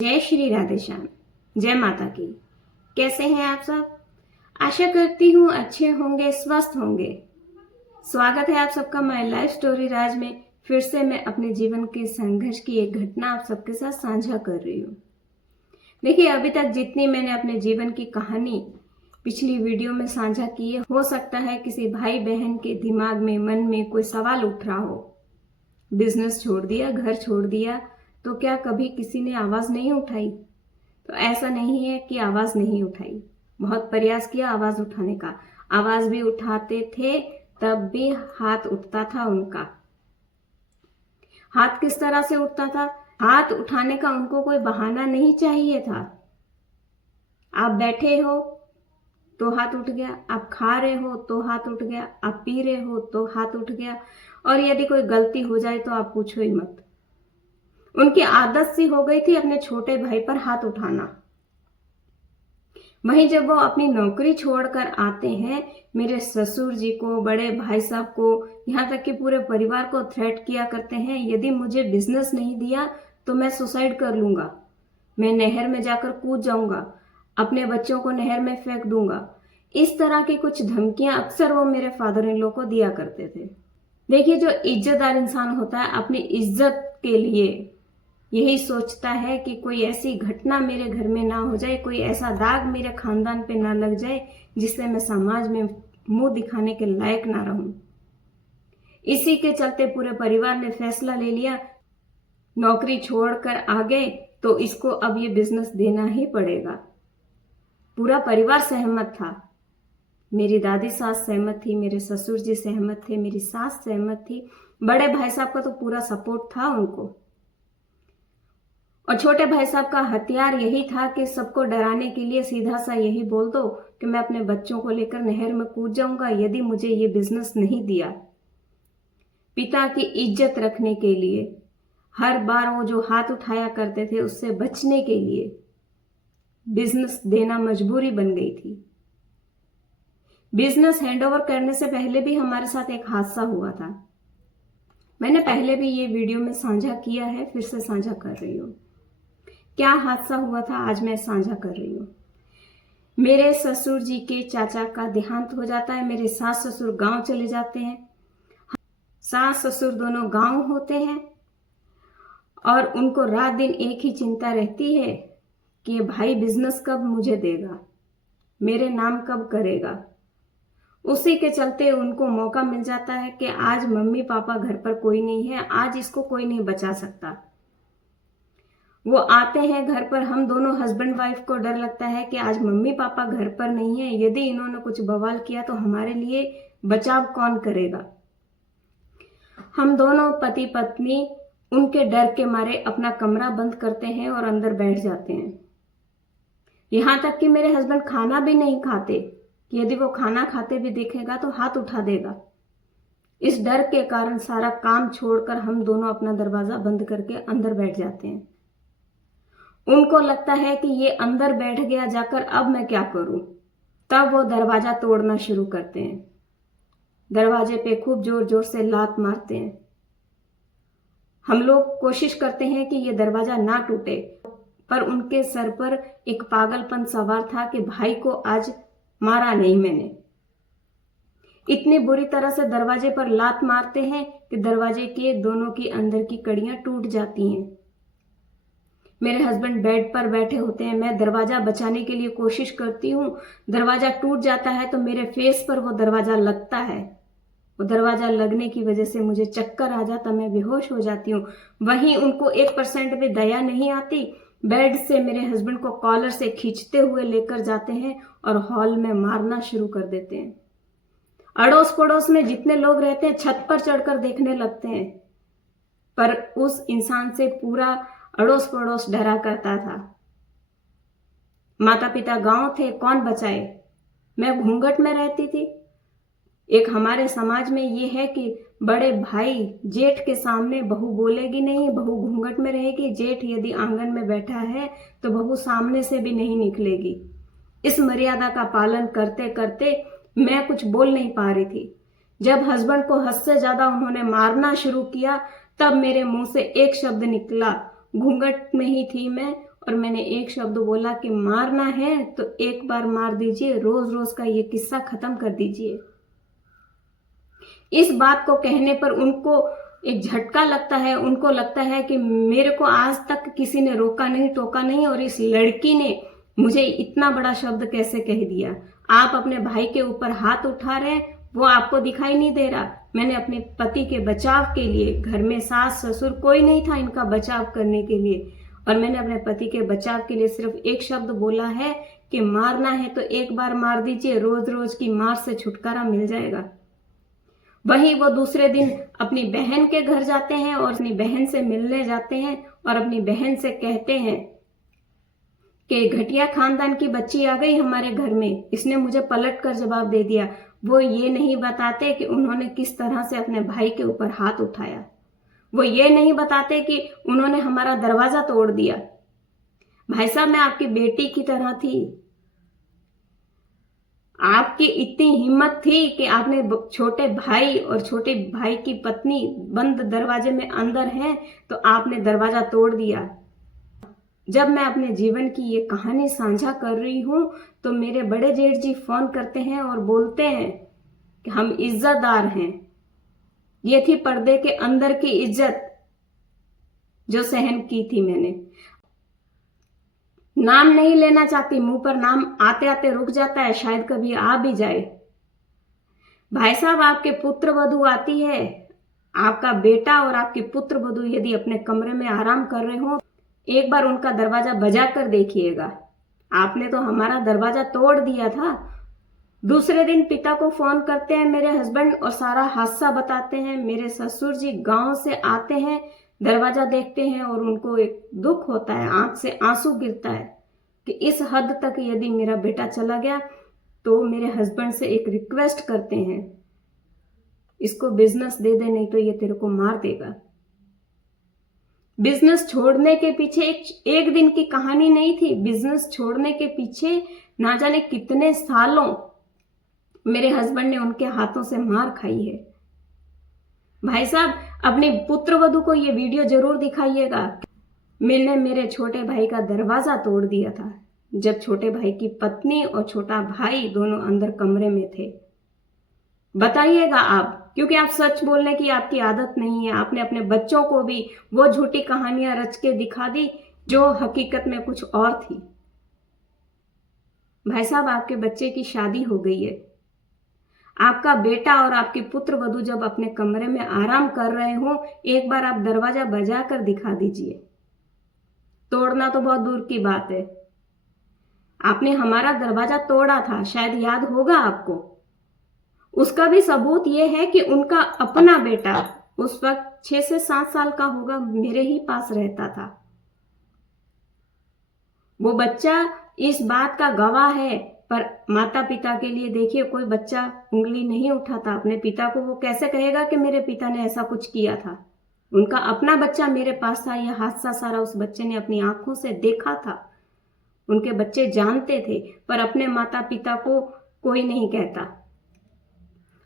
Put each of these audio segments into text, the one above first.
जय श्री राधे श्याम। जय माता की। कैसे हैं आप सब? आशा करती हूँ अच्छे होंगे, स्वस्थ होंगे। स्वागत है आप सबका माय लाइफ स्टोरी राज में। फिर से मैं अपने जीवन के संघर्ष की एक घटना आप सबके साथ साझा कर रही हूँ। देखिए, अभी तक जितनी मैंने अपने जीवन की कहानी पिछली वीडियो में साझा की है, हो सकता है किसी भाई बहन के दिमाग में, मन में कोई सवाल उठ रहा हो। बिजनेस छोड़ दिया, घर छोड़ दिया, तो क्या कभी किसी ने आवाज नहीं उठाई? तो ऐसा नहीं है कि आवाज नहीं उठाई, बहुत प्रयास किया आवाज उठाने का। आवाज भी उठाते थे, तब भी हाथ उठता था उनका। हाथ किस तरह से उठता था? हाथ उठाने का उनको कोई बहाना नहीं चाहिए था। आप बैठे हो तो हाथ उठ गया, आप खा रहे हो तो हाथ उठ गया, आप पी रहे हो तो हाथ उठ गया, और यदि कोई गलती हो जाए तो आप पूछो ही मत। उनकी आदत सी हो गई थी अपने छोटे भाई पर हाथ उठाना। वहीं जब वो अपनी नौकरी छोड़कर आते हैं, मेरे ससुर जी को, बड़े भाई साहब को, यहाँ तक कि पूरे परिवार को थ्रेट किया करते हैं, यदि मुझे बिजनेस नहीं दिया तो मैं सुसाइड कर लूंगा, मैं नहर में जाकर कूद जाऊंगा, अपने बच्चों को नहर में फेंक दूंगा। इस तरह की कुछ धमकियां अक्सर वो मेरे फादर इन लॉ को दिया करते थे। देखिए, जो इज्जतदार इंसान होता है अपनी इज्जत के लिए यही सोचता है कि कोई ऐसी घटना मेरे घर में ना हो जाए, कोई ऐसा दाग मेरे खानदान पे ना लग जाए जिससे मैं समाज में मुंह दिखाने के लायक ना रहूं। इसी के चलते पूरे परिवार ने फैसला ले लिया, नौकरी छोड़कर आ गए तो इसको अब ये बिजनेस देना ही पड़ेगा। पूरा परिवार सहमत था। मेरी दादी सास सहमत थी, मेरे ससुर जी सहमत थे, मेरी सास सहमत थी, बड़े भाई साहब का तो पूरा सपोर्ट था उनको। और छोटे भाई साहब का हथियार यही था कि सबको डराने के लिए सीधा सा यही बोल दो कि मैं अपने बच्चों को लेकर नहर में कूद जाऊंगा यदि मुझे ये बिजनेस नहीं दिया। पिता की इज्जत रखने के लिए हर बार वो जो हाथ उठाया करते थे, उससे बचने के लिए बिजनेस देना मजबूरी बन गई थी। बिजनेस हैंडओवर करने से पहले भी हमारे साथ एक हादसा हुआ था। मैंने पहले भी ये वीडियो में साझा किया है, फिर से साझा कर रही हूँ। क्या हादसा हुआ था आज मैं साझा कर रही हूँ। मेरे ससुर जी के चाचा का देहांत हो जाता है, मेरे सास ससुर गांव चले जाते हैं। सास ससुर दोनों गांव होते हैं और उनको रात दिन एक ही चिंता रहती है कि ये भाई बिजनेस कब मुझे देगा, मेरे नाम कब करेगा। उसी के चलते उनको मौका मिल जाता है कि आज मम्मी पापा घर पर कोई नहीं है, आज इसको कोई नहीं बचा सकता। वो आते हैं घर पर, हम दोनों हस्बैंड वाइफ को डर लगता है कि आज मम्मी पापा घर पर नहीं है, यदि इन्होंने कुछ बवाल किया तो हमारे लिए बचाव कौन करेगा। हम दोनों पति पत्नी उनके डर के मारे अपना कमरा बंद करते हैं और अंदर बैठ जाते हैं। यहां तक कि मेरे हस्बैंड खाना भी नहीं खाते कि यदि वो खाना खाते भी देखेगा तो हाथ उठा देगा। इस डर के कारण सारा काम छोड़कर हम दोनों अपना दरवाजा बंद करके अंदर बैठ जाते हैं। उनको लगता है कि ये अंदर बैठ गया जाकर, अब मैं क्या करूं। तब वो दरवाजा तोड़ना शुरू करते हैं, दरवाजे पे खूब जोर जोर से लात मारते हैं। हम लोग कोशिश करते हैं कि ये दरवाजा ना टूटे, पर उनके सर पर एक पागलपन सवार था कि भाई को आज मारा नहीं मैंने। इतनी बुरी तरह से दरवाजे पर लात मारते हैं कि दरवाजे के दोनों की अंदर की कड़ियां टूट जाती हैं। मेरे हस्बैंड बेड पर बैठे होते हैं, मैं दरवाजा बचाने के लिए कोशिश करती हूँ, दरवाजा टूट जाता है तो मेरे फेस पर वो दरवाजा लगता है। वो दरवाजा लगने की वजह से मुझे चक्कर आ जाता, मैं बेहोश हो जाती हूँ। वहीं उनको 1% भी दया नहीं आती। बेड से मेरे हस्बैंड को कॉलर से खींचते हुए लेकर जाते हैं और हॉल में मारना शुरू कर देते हैं। अड़ोस पड़ोस में जितने लोग रहते हैं छत पर चढ़कर देखने लगते हैं, पर उस इंसान से पूरा अड़ोस पड़ोस डरा करता था। माता पिता गांव थे, कौन बचाए। मैं घूंघट में रहती थी। एक हमारे समाज में ये है कि बड़े भाई जेठ के सामने बहू बोलेगी नहीं, बहू घूंघट में रहेगी। जेठ यदि आंगन में बैठा है तो बहू सामने से भी नहीं निकलेगी। इस मर्यादा का पालन करते करते मैं कुछ बोल नहीं पा रही थी। जब हस्बैंड को हद से ज्यादा उन्होंने मारना शुरू किया, तब मेरे मुंह से एक शब्द निकला। घूंघट में ही थी मैं और मैंने एक शब्द बोला कि मारना है तो एक बार मार दीजिए, रोज रोज का ये किस्सा खत्म कर दीजिए। इस बात को कहने पर उनको एक झटका लगता है, उनको लगता है कि मेरे को आज तक किसी ने रोका नहीं, टोका नहीं, और इस लड़की ने मुझे इतना बड़ा शब्द कैसे कह दिया। आप अपने भाई के ऊपर हाथ उठा रहे हैं, वो आपको दिखाई नहीं दे रहा। मैंने अपने पति के बचाव के लिए, घर में सास ससुर कोई नहीं था इनका बचाव करने के लिए, और मैंने अपने पति के बचाव के लिए सिर्फ एक शब्द बोला है कि मारना है तो एक बार मार दीजिए, रोज रोज की मार से छुटकारा मिल जाएगा। वहीं वो दूसरे दिन अपनी बहन के घर जाते हैं और अपनी बहन से मिलने जाते हैं और अपनी बहन से कहते हैं कि घटिया खानदान की बच्ची आ गई हमारे घर में, इसने मुझे पलट कर जवाब दे दिया। वो ये नहीं बताते कि उन्होंने किस तरह से अपने भाई के ऊपर हाथ उठाया। वो ये नहीं बताते कि उन्होंने हमारा दरवाजा तोड़ दिया। भाई साहब, मैं आपकी बेटी की तरह थी। आपकी इतनी हिम्मत थी कि आपने छोटे भाई और छोटे भाई की पत्नी बंद दरवाजे में अंदर है तो आपने दरवाजा तोड़ दिया। जब मैं अपने जीवन की ये कहानी साझा कर रही हूं तो मेरे बड़े जेठ जी फोन करते हैं और बोलते हैं कि हम इज्जतदार हैं। ये थी पर्दे के अंदर की इज्जत जो सहन की थी मैंने। नाम नहीं लेना चाहती, मुंह पर नाम आते आते रुक जाता है, शायद कभी आ भी जाए। भाई साहब, आपके पुत्र वधू आती है, आपका बेटा और आपकी पुत्र वधू यदि अपने कमरे में आराम कर रहे हो, एक बार उनका दरवाजा बजा कर देखिएगा। आपने तो हमारा दरवाजा तोड़ दिया था। दूसरे दिन पिता को फोन करते हैं मेरे हस्बैंड और सारा हादसा बताते हैं। मेरे ससुर जी गांव से आते हैं, दरवाजा देखते हैं और उनको एक दुख होता है, आंख से आंसू गिरता है कि इस हद तक यदि मेरा बेटा चला गया। तो मेरे हस्बैंड से एक रिक्वेस्ट करते हैं, इसको बिजनेस दे दे, नहीं तो ये तेरे को मार देगा। बिजनेस छोड़ने के पीछे एक दिन की कहानी नहीं थी। बिजनेस छोड़ने के पीछे ना जाने कितने सालों मेरे हस्बैंड ने उनके हाथों से मार खाई है। भाई साहब, अपने पुत्र वधू को ये वीडियो जरूर दिखाइएगा। मैंने मेरे छोटे भाई का दरवाजा तोड़ दिया था जब छोटे भाई की पत्नी और छोटा भाई दोनों अंदर कमरे में थे। बताइएगा आप, क्योंकि आप सच बोलने की आपकी आदत नहीं है। आपने अपने बच्चों को भी वो झूठी कहानियां रच के दिखा दी जो हकीकत में कुछ और थी। भाई साहब, आपके बच्चे की शादी हो गई है। आपका बेटा और आपकी पुत्र वधू जब अपने कमरे में आराम कर रहे हो, एक बार आप दरवाजा बजा कर दिखा दीजिए। तोड़ना तो बहुत दूर की बात है, आपने हमारा दरवाजा तोड़ा था, शायद याद होगा आपको। उसका भी सबूत यह है कि उनका अपना बेटा उस वक्त 6 से 7 साल का होगा, मेरे ही पास रहता था। वो बच्चा इस बात का गवाह है। पर माता पिता के लिए देखिए, कोई बच्चा उंगली नहीं उठाता अपने पिता को। वो कैसे कहेगा कि मेरे पिता ने ऐसा कुछ किया था। उनका अपना बच्चा मेरे पास था, यह हादसा सारा उस बच्चे ने अपनी आंखों से देखा था। उनके बच्चे जानते थे, पर अपने माता पिता को कोई नहीं कहता।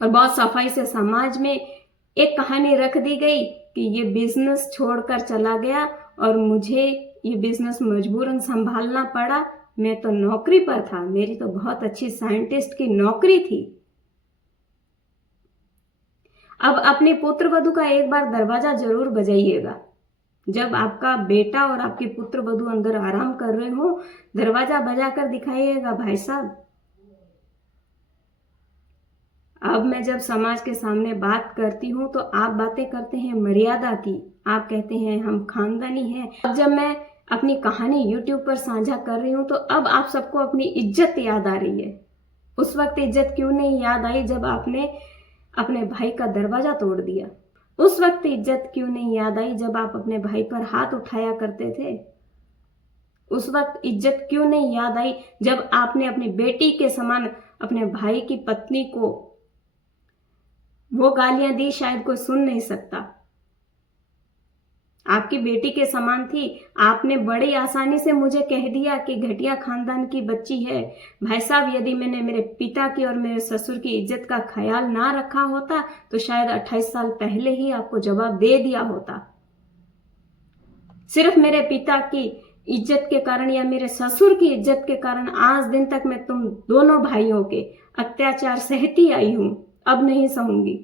और बहुत सफाई से समाज में एक कहानी रख दी गई कि ये बिजनेस छोड़कर चला गया और मुझे ये बिजनेस मजबूरन संभालना पड़ा। मैं तो नौकरी पर था, मेरी तो बहुत अच्छी साइंटिस्ट की नौकरी थी। अब अपने पुत्र वधू का एक बार दरवाजा जरूर बजाइएगा। जब आपका बेटा और आपकी पुत्र वधू अंदर आराम कर रहे हो, दरवाजा बजाकर दिखाइएगा भाई साहब। अब मैं जब समाज के सामने बात करती हूँ तो आप बातें करते हैं मर्यादा की, आप कहते हैं हम खानदानी हैं। अब जब मैं अपनी कहानी YouTube पर साझा कर रही हूँ तो अब आप सबको अपनी इज्जत याद आ रही है। उस वक्त इज्जत क्यों नहीं याद आई जब आपने अपने भाई का दरवाजा तोड़ दिया? उस वक्त इज्जत क्यों नहीं याद आई जब आप अपने भाई पर हाथ उठाया करते थे? उस वक्त इज्जत क्यों नहीं याद आई जब आपने अपनी बेटी के समान अपने भाई की पत्नी को वो गालियां दी, शायद कोई सुन नहीं सकता। आपकी बेटी के समान थी। आपने बड़ी आसानी से मुझे कह दिया कि घटिया खानदान की बच्ची है। भाई साहब, यदि मैंने मेरे पिता की और मेरे ससुर की इज्जत का ख्याल ना रखा होता तो शायद 28 साल पहले ही आपको जवाब दे दिया होता। सिर्फ मेरे पिता की इज्जत के कारण या मेरे ससुर की इज्जत के कारण आज दिन तक मैं तुम दोनों भाइयों के अत्याचार सहती आई हूं। अब नहीं सहूंगी,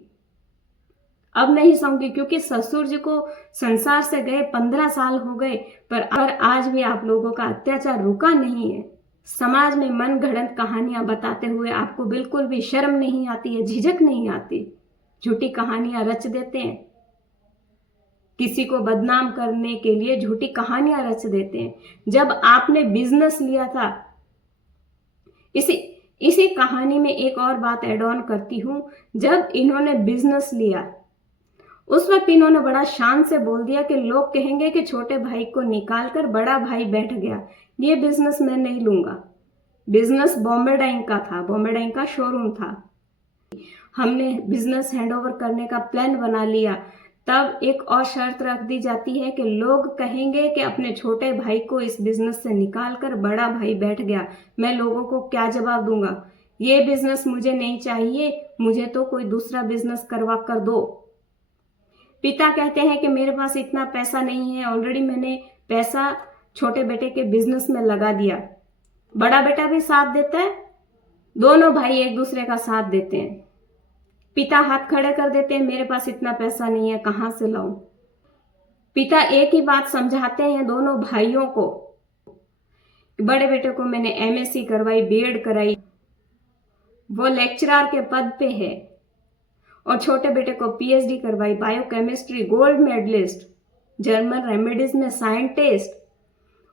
अब नहीं सहूंगी, क्योंकि ससुर जी को संसार से गए 15 साल हो गए, पर आज भी आप लोगों का अत्याचार रुका नहीं है। समाज में मन गढ़ंत कहानियां बताते हुए आपको बिल्कुल भी शर्म नहीं आती है, झिझक नहीं आती। झूठी कहानियां रच देते हैं, किसी को बदनाम करने के लिए झूठी कहानियां रच देते हैं। जब आपने बिजनेस लिया था, इसी कहानी में एक और बात ऐड ऑन करती हूं। जब इन्होंने बिजनेस लिया उस वक्त इन्होंने बड़ा शान से बोल दिया कि लोग कहेंगे कि छोटे भाई को निकाल कर बड़ा भाई बैठ गया, ये बिजनेस मैं नहीं लूंगा। बिजनेस बॉम्बे डाइंग का था, बॉम्बे डाइंग का शोरूम था। हमने बिजनेस हैंडओवर करने का प्लान बना लिया, तब एक और शर्त रख दी जाती है कि लोग कहेंगे कि अपने छोटे भाई को इस बिजनेस से निकाल कर बड़ा भाई बैठ गया। मैं लोगों को क्या जवाब दूंगा? ये बिजनेस मुझे नहीं चाहिए, मुझे तो कोई दूसरा बिजनेस करवा कर दो। पिता कहते हैं कि मेरे पास इतना पैसा नहीं है, ऑलरेडी मैंने पैसा छोटे बेटे के बिजनेस में लगा दिया। बड़ा बेटा भी साथ देता है, दोनों भाई एक दूसरे का साथ देते हैं। पिता हाथ खड़े कर देते हैं, मेरे पास इतना पैसा नहीं है, कहां से लाऊं? पिता एक ही बात समझाते हैं दोनों भाइयों को। बड़े बेटे को मैंने एमएससी करवाई, बीएड कराई, वो लेक्चरर के पद पे है, और छोटे बेटे को पीएचडी करवाई, biochemistry gold medalist, German remedies में साइंटिस्ट।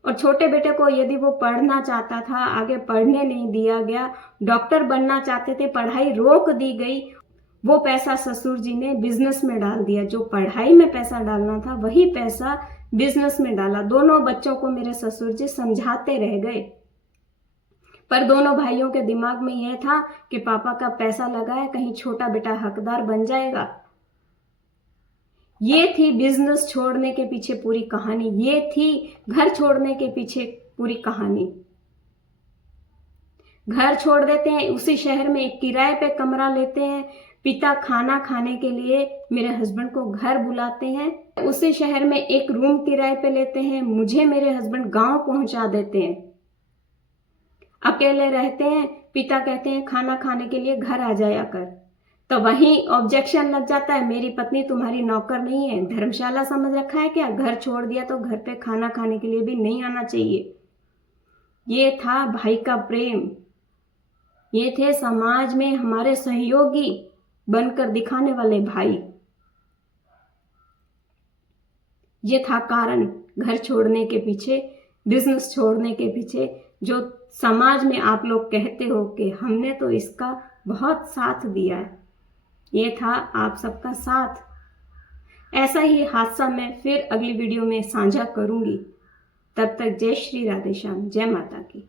और छोटे बेटे को यदि वो पढ़ना चाहता था, आगे पढ़ने नहीं दिया गया, डॉक्टर बनना चाहते थे, पढ़ाई रोक दी गई। वो पैसा ससुर जी ने बिजनेस में डाल दिया। जो पढ़ाई में पैसा डालना था वही पैसा बिजनेस में डाला। दोनों बच्चों को मेरे ससुर जी समझाते रह गए, पर दोनों भाइयों के दिमाग में यह था कि पापा का पैसा लगा है, कहीं छोटा बेटा हकदार बन जाएगा। ये थी बिजनेस छोड़ने के पीछे पूरी कहानी, ये थी घर छोड़ने के पीछे पूरी कहानी। घर छोड़ देते हैं, उसी शहर में एक किराए पे कमरा लेते हैं। पिता खाना खाने के लिए मेरे हस्बैंड को घर बुलाते हैं, उसी शहर में एक रूम किराए पे लेते हैं। मुझे मेरे हस्बैंड गांव पहुंचा देते हैं, अकेले रहते हैं। पिता कहते हैं खाना खाने के लिए घर आ जाया कर, तो वहीं ऑब्जेक्शन लग जाता है, मेरी पत्नी तुम्हारी नौकर नहीं है, धर्मशाला समझ रखा है क्या? घर छोड़ दिया तो घर पे खाना खाने के लिए भी नहीं आना चाहिए। ये था भाई का प्रेम, ये थे समाज में हमारे सहयोगी बनकर दिखाने वाले भाई। ये था कारण घर छोड़ने के पीछे, बिजनेस छोड़ने के पीछे, जो समाज में आप लोग कहते हो कि हमने तो इसका बहुत साथ दिया है। ये था आप सबका साथ। ऐसा ही हादसा मैं फिर अगली वीडियो में साझा करूंगी। तब तक जय श्री राधे श्याम, जय माता की।